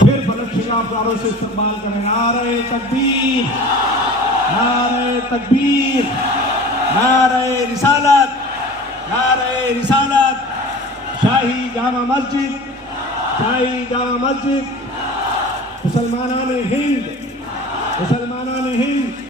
फिर फलक शिगा प्यारों से इस्तेमाल करें। नारे तकबीर, नारे तकबीर, नारे रिसालत, नारे रिसालत। शाही जामा मस्जिद, शाही जामा मस्जिद, मुसलमानान हिंद, मुसलमान